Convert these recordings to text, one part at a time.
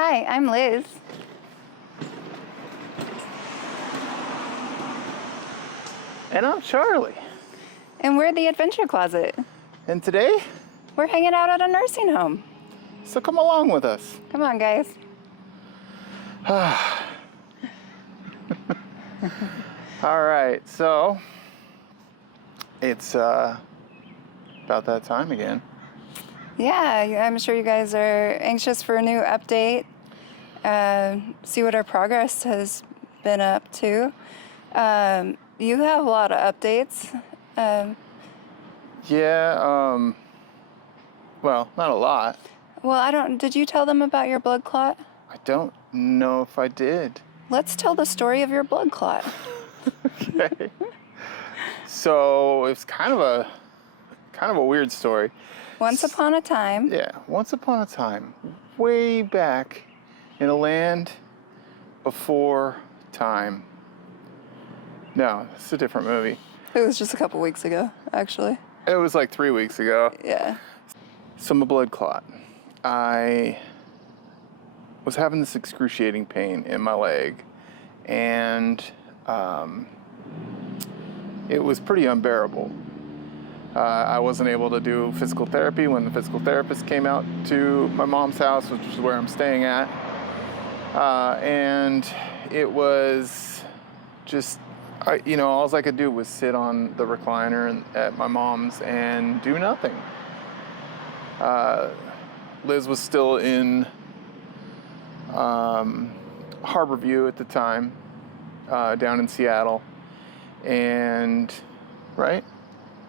Hi, I'm Liz. And I'm Charlie. And we're the Adventure Closet. And today, We're hanging out at a nursing home. so come along with us. Come on, guys. All right, so it's about that time again. Yeah, I'm sure you guys are anxious for a new update. See what our progress has been up to. You have a lot of updates. Well, not a lot. Well, did you tell them about your blood clot? I don't know if I did. Let's tell the story of your blood clot. Okay. So it's kind of a weird story. Once upon a time. Yeah, once upon a time, way back in a land before time. No, it's a different movie. It was just a couple weeks ago, actually. It was like 3 weeks ago. Yeah. So my blood clot. I was having this excruciating pain in my leg, and it was pretty unbearable. I wasn't able to do physical therapy when the physical therapist came out to my mom's house, which is where I'm staying at. And it was just, all I could do was sit on the recliner at my mom's and do nothing. Liz was still in Harborview at the time, down in Seattle. And, right?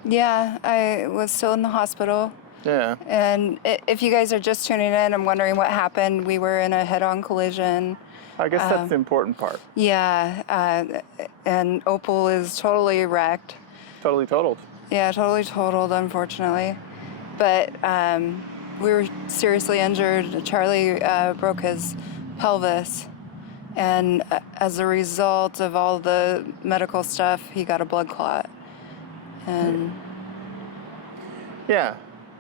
Yeah, I was still in the hospital. Yeah. And if you guys are just tuning in, I'm wondering what happened. We were in a head-on collision. I guess that's the important part. Yeah, and Opal is totally wrecked. Totally totaled. Yeah, totally totaled, unfortunately. But we were seriously injured. Charlie broke his pelvis. And as a result of all the medical stuff, he got a blood clot. And yeah,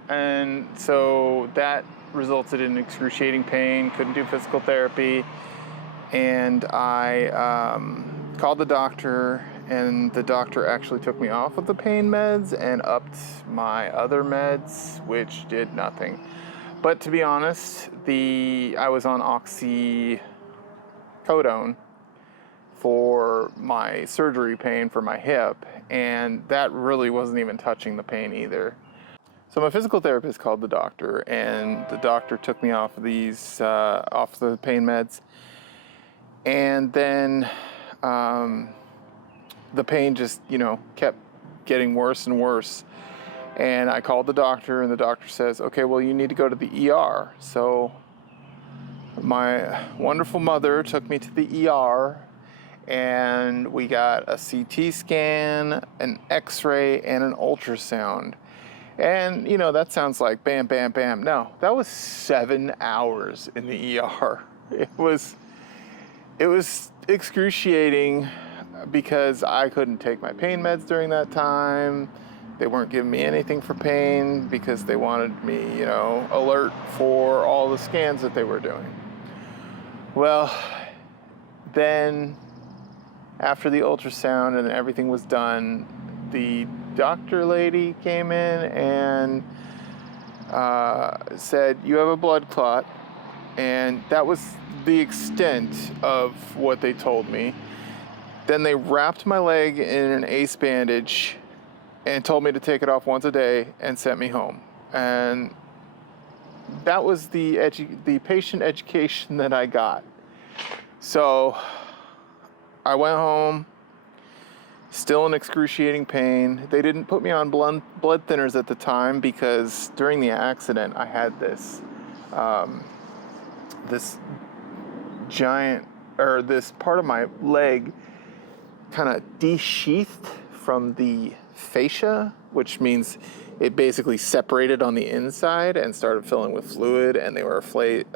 and so that resulted in excruciating pain, couldn't do physical therapy, and I called the doctor, and the doctor actually took me off of the pain meds and upped my other meds, which did nothing. But to be honest, I was on oxycodone for my surgery pain for my hip, and that really wasn't even touching the pain either. So my physical therapist called the doctor, and the doctor took me off of off the pain meds, and then the pain just, kept getting worse and worse. And I called the doctor, and the doctor says, okay, well, you need to go to the ER. So my wonderful mother took me to the ER, and we got a CT scan, an X-ray, and an ultrasound. And, that sounds like bam, bam, bam. No, that was 7 hours in the ER. It was excruciating because I couldn't take my pain meds during that time. They weren't giving me anything for pain because they wanted me, alert for all the scans that they were doing. Well, then after the ultrasound and everything was done, the doctor lady came in and said, you have a blood clot. And that was the extent of what they told me. Then they wrapped my leg in an ACE bandage and told me to take it off once a day and sent me home. And that was the patient education that I got. So I went home, still in excruciating pain. They didn't put me on blood thinners at the time because during the accident I had this this part of my leg kind of desheathed from the fascia, which means it basically separated on the inside and started filling with fluid, and they were afraid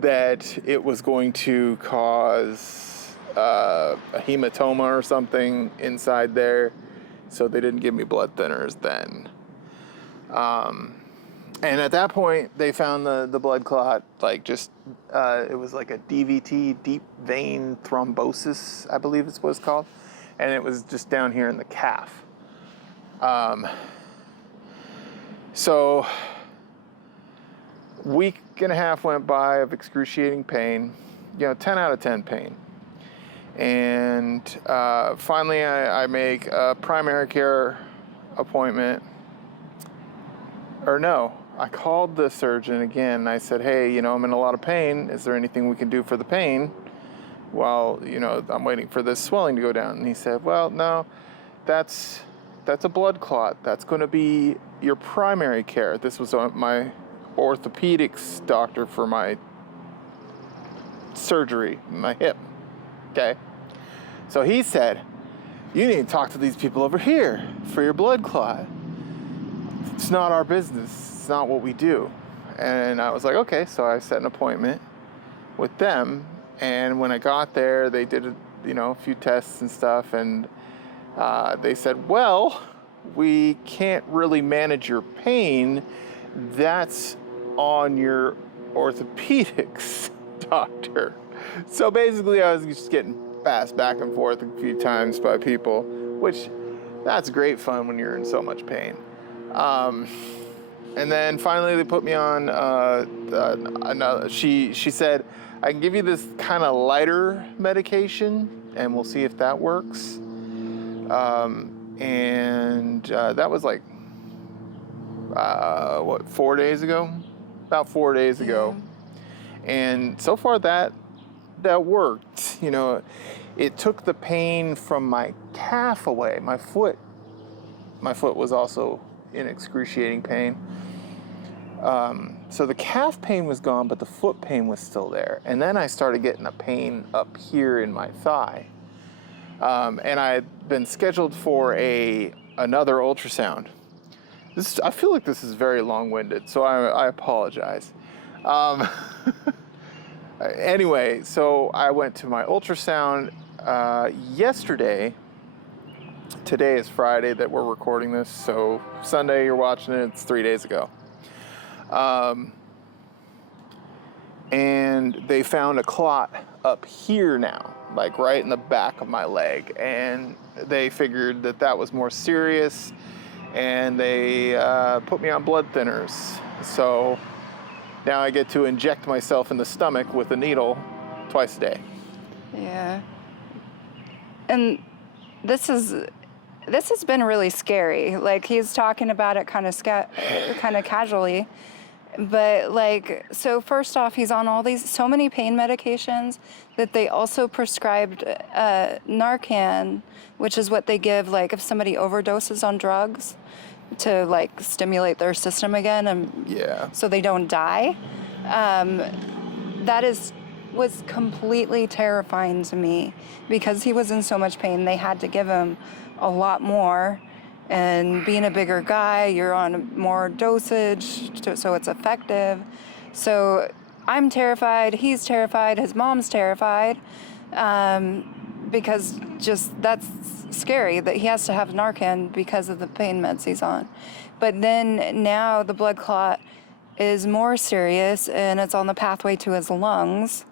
that it was going to cause a hematoma or something inside there, so they didn't give me blood thinners then. And at that point, they found the blood clot, like just, it was like a DVT, deep vein thrombosis, I believe it's what it's called. And it was just down here in the calf. So, week and a half went by of excruciating pain, 10 out of 10 pain. And finally, I make a primary care appointment. Or no, I called the surgeon again. And I said, hey, I'm in a lot of pain. Is there anything we can do for the pain while, I'm waiting for this swelling to go down? And he said, well, no, that's a blood clot. That's going to be your primary care. This was my orthopedics doctor for my surgery, my hip. Okay. So he said, you need to talk to these people over here for your blood clot. It's not our business. It's not what we do. And I was like, okay. So I set an appointment with them. And when I got there, they did, a few tests and stuff. And they said, well, we can't really manage your pain. That's on your orthopedics doctor. So basically, I was just getting passed back and forth a few times by people, which that's great fun when you're in so much pain. And then finally they put me on another. She said, I can give you this kind of lighter medication and we'll see if that works. And that was like, 4 days ago? About 4 days ago. And so far that worked. It took the pain from my calf away. My foot was also in excruciating pain. So the calf pain was gone, but the foot pain was still there. And then I started getting a pain up here in my thigh. And I had been scheduled for another ultrasound. I feel like this is very long-winded, so I apologize. Anyway, so I went to my ultrasound yesterday. Today is Friday that we're recording this, so Sunday you're watching it, it's 3 days ago. And they found a clot up here now, like right in the back of my leg. And they figured that was more serious, and they put me on blood thinners. So now I get to inject myself in the stomach with a needle twice a day. Yeah. And this has been really scary. Like, he's talking about it kind of casually. But so first off, he's on so many pain medications that they also prescribed Narcan, which is what they give if somebody overdoses on drugs to stimulate their system again, and so they don't die. That was completely terrifying to me because he was in so much pain. They had to give him a lot more. And being a bigger guy, you're on more dosage, so it's effective. So I'm terrified, he's terrified, his mom's terrified, because that's scary that he has to have Narcan because of the pain meds he's on. But then now the blood clot is more serious and it's on the pathway to his lungs.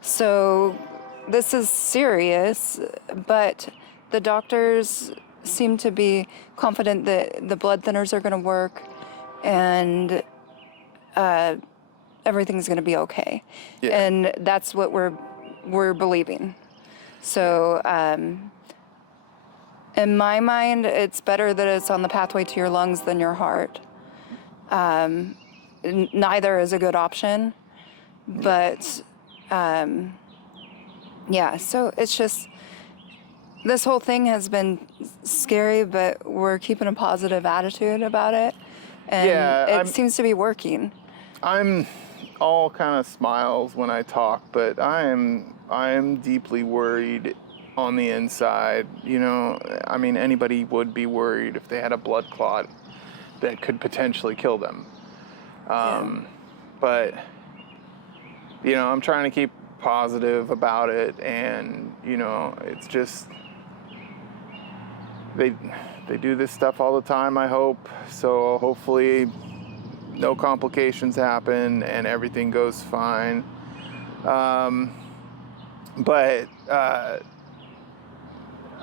So this is serious, but the doctors seem to be confident that the blood thinners are going to work and everything's going to be okay. Yeah. And that's what we're believing. So in my mind, it's better that it's on the pathway to your lungs than your heart. Neither is a good option, but so it's just, this whole thing has been scary, but we're keeping a positive attitude about it, and it seems to be working. I'm all kind of smiles when I talk, but I'm deeply worried on the inside. Anybody would be worried if they had a blood clot that could potentially kill them. But I'm trying to keep positive about it, and it's just. They do this stuff all the time, I hope. So hopefully no complications happen and everything goes fine. But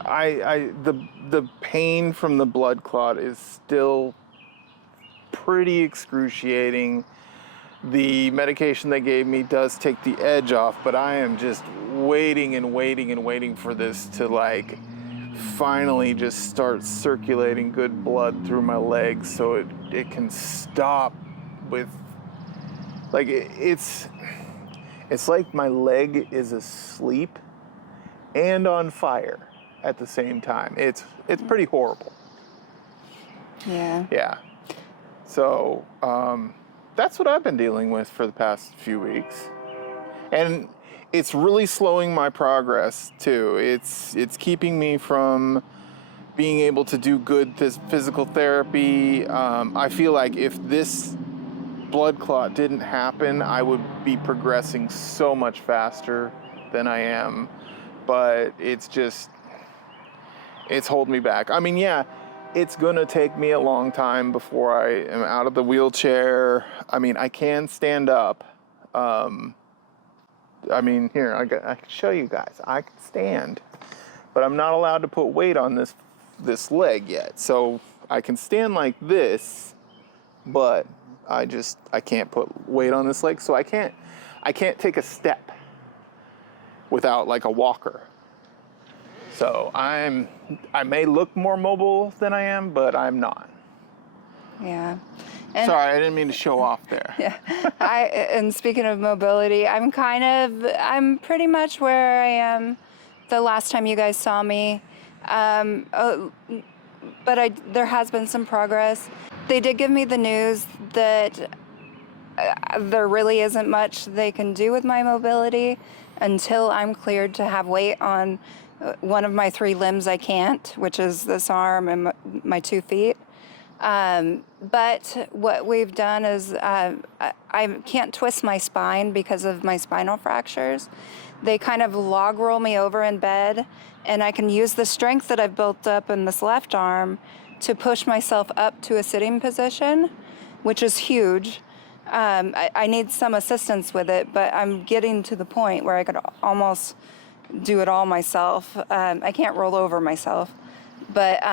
the pain from the blood clot is still pretty excruciating. The medication they gave me does take the edge off, but I am just waiting and waiting and waiting for this to like finally just start circulating good blood through my legs so it can stop with, like, it's like my leg is asleep and on fire at the same time. It's pretty horrible. Yeah. Yeah. So that's what I've been dealing with for the past few weeks, and it's really slowing my progress too. It's keeping me from being able to do good physical therapy. I feel like if this blood clot didn't happen, I would be progressing so much faster than I am, but it's holding me back. I mean, yeah, it's gonna take me a long time before I am out of the wheelchair. I mean, I can stand up. I mean, here, I can show you guys. I can stand, but I'm not allowed to put weight on this leg yet. So I can stand like this, but I can't put weight on this leg. So I can't take a step without like a walker. So I may look more mobile than I am, but I'm not. Yeah. And sorry, I didn't mean to show off there. Yeah. And speaking of mobility, I'm pretty much where I am the last time you guys saw me. But there has been some progress. They did give me the news that there really isn't much they can do with my mobility until I'm cleared to have weight on one of my 3 limbs I can't, which is this arm and my 2 feet. But what we've done is I can't twist my spine because of my spinal fractures. They kind of log roll me over in bed, and I can use the strength that I've built up in this left arm to push myself up to a sitting position, which is huge. I need some assistance with it, but I'm getting to the point where I could almost do it all myself. I can't roll over myself. But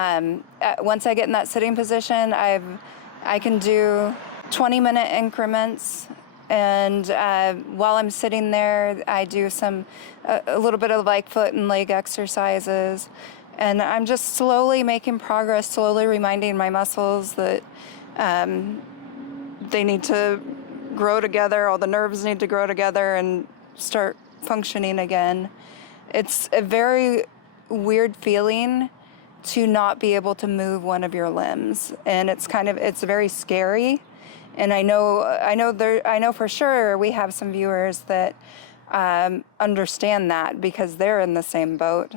once I get in that sitting position, I can do 20-minute increments. And while I'm sitting there, I do a little bit of like foot and leg exercises. And I'm just slowly making progress, slowly reminding my muscles that they need to grow together, all the nerves need to grow together and start functioning again. It's a very weird feeling to not be able to move one of your limbs, and it's very scary. And I know for sure we have some viewers that understand that because they're in the same boat,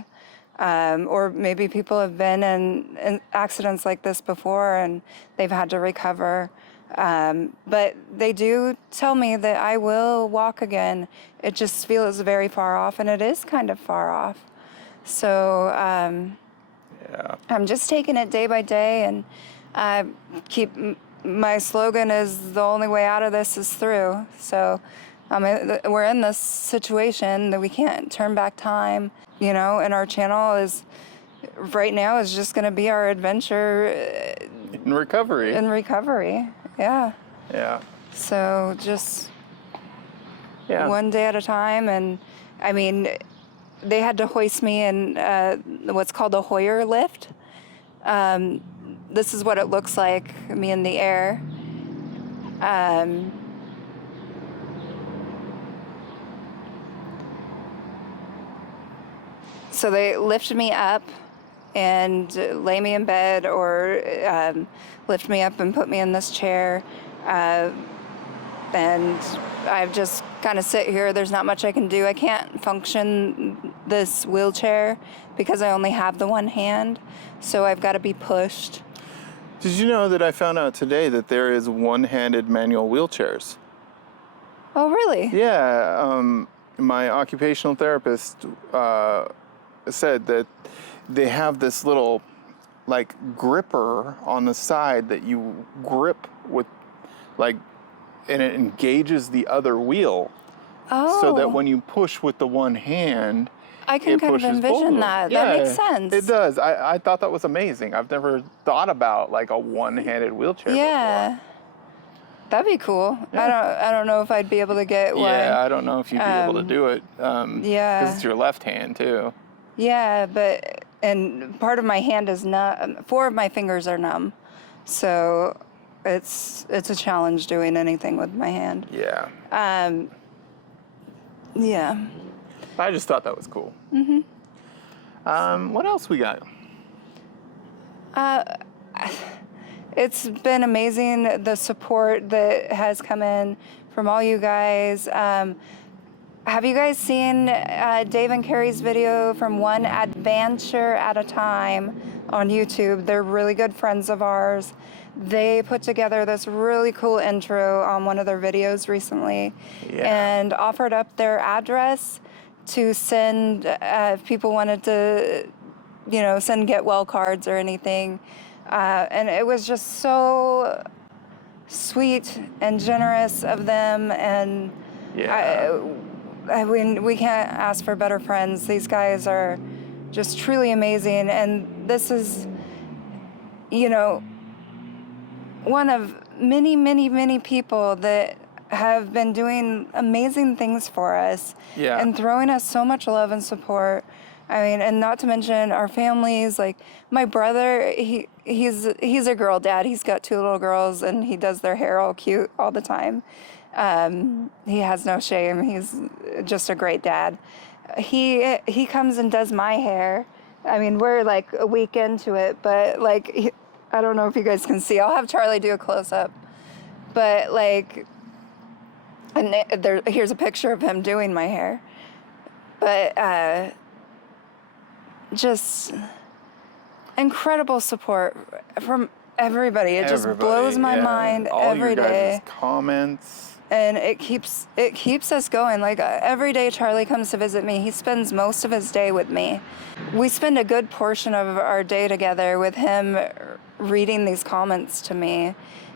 or maybe people have been in accidents like this before and they've had to recover. But they do tell me that I will walk again. It just feels very far off, and it is kind of far off. So yeah. I'm just taking it day by day, and my slogan is the only way out of this is through. So we're in this situation that we can't turn back time, and our channel right now is just going to be our adventure in recovery. Yeah. Yeah. So just one day at a time. And I mean, they had to hoist me in what's called a Hoyer lift. This is what it looks like, me in the air. So they lifted me up and lay me in bed, or lift me up and put me in this chair. And I just kind of sit here. There's not much I can do. I can't function this wheelchair because I only have the one hand. So I've got to be pushed. Did you know that I found out today that there is one-handed manual wheelchairs? Oh, really? Yeah. My occupational therapist said that they have this little, like, gripper on the side that you grip with like, and it engages the other wheel. Oh. So that when you push with the one hand, I can kind of both of envision them. that. Yeah, That makes sense. It does. I thought that was amazing. I've never thought about like a one-handed wheelchair Yeah. That'd be cool. Yeah. I don't know if I'd be able to get before. one. Yeah, I don't know if you'd be able to do it. Yeah. Because it's your left hand too. Yeah, and part of my hand is numb. 4 of my fingers are numb, so it's a challenge doing anything with my hand. Yeah. Yeah. I just thought that was cool. What else we got? It's been amazing, the support that has come in from all you guys. Have you guys seen Dave and Carrie's video from One Adventure at a Time on YouTube? They're really good friends of ours. They put together this really cool intro on one of their videos recently, and offered up their address to send if people wanted to, send get well cards or anything. And it was just so sweet and generous of them, and I mean, we can't ask for better friends. These guys are just truly amazing, and this is, one of many, many, many people that have been doing amazing things for us and throwing us so much love and support. I mean, and not to mention our families. Like my brother, he's a girl dad. He's got 2 little girls, and he does their hair all cute all the time. He has no shame. He's just a great dad. He comes and does my hair. I mean, we're like a week into it, but like, I don't know if you guys can see. I'll have Charlie do a close-up. But like, and here's a picture of him doing my hair. But just incredible support from everybody. It just blows my mind every day. All you guys' comments. And it keeps us going. Like every day Charlie comes to visit me, he spends most of his day with me. We spend a good portion of our day together with him reading these comments to me.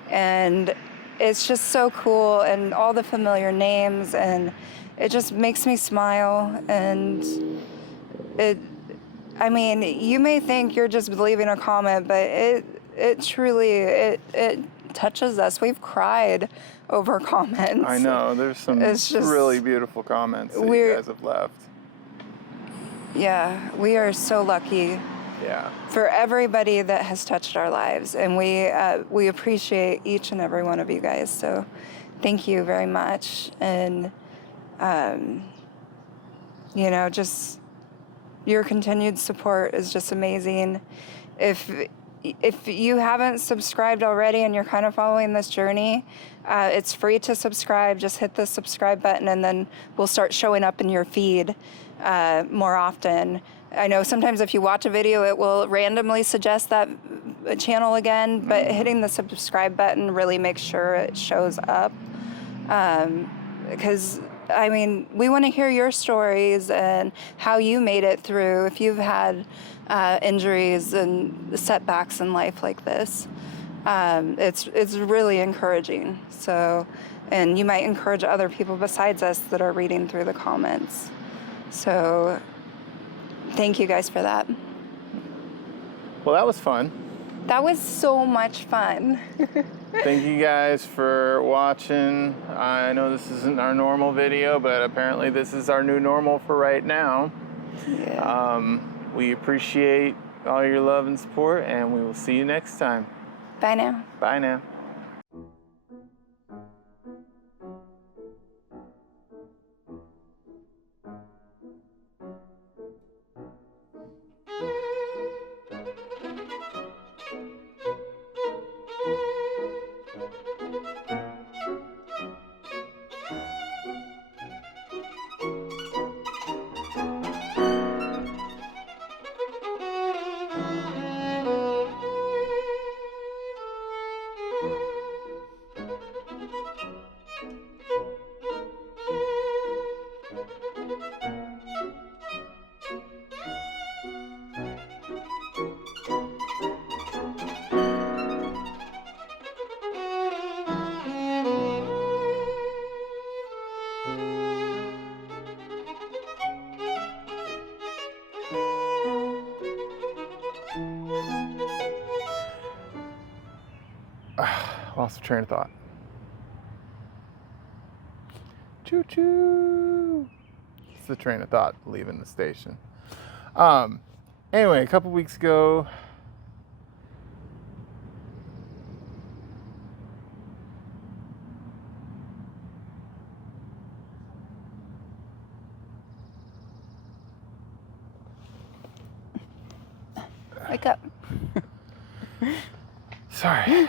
And it's just so cool, and all the familiar names, and it just makes me smile. And I mean, you may think you're just leaving a comment, but it truly touches us. We've cried over comments. I know, there's some really beautiful comments that you guys have left. Yeah, we are so lucky. Yeah. For everybody that has touched our lives, and we appreciate each and every one of you guys. So, thank you very much, and just your continued support is just amazing. If you haven't subscribed already and you're kind of following this journey, it's free to subscribe. Just hit the subscribe button, and then we'll start showing up in your feed more often. I know sometimes if you watch a video, it will randomly suggest that channel again, but hitting the subscribe button really makes sure it shows up. Because, I mean, we want to hear your stories and how you made it through. If you've had injuries and setbacks in life like this, it's really encouraging. So, and you might encourage other people besides us that are reading through the comments. So, thank you guys for that. Well, that was fun. That was so much fun. Thank you guys for watching. I know this isn't our normal video, but apparently this is our new normal for right now. Yeah. We appreciate all your love and support, and we will see you next time. Bye now. Bye now. Lost the train of thought. Choo choo. It's the train of thought leaving the station. Anyway, a couple weeks ago, Wake up. sorry.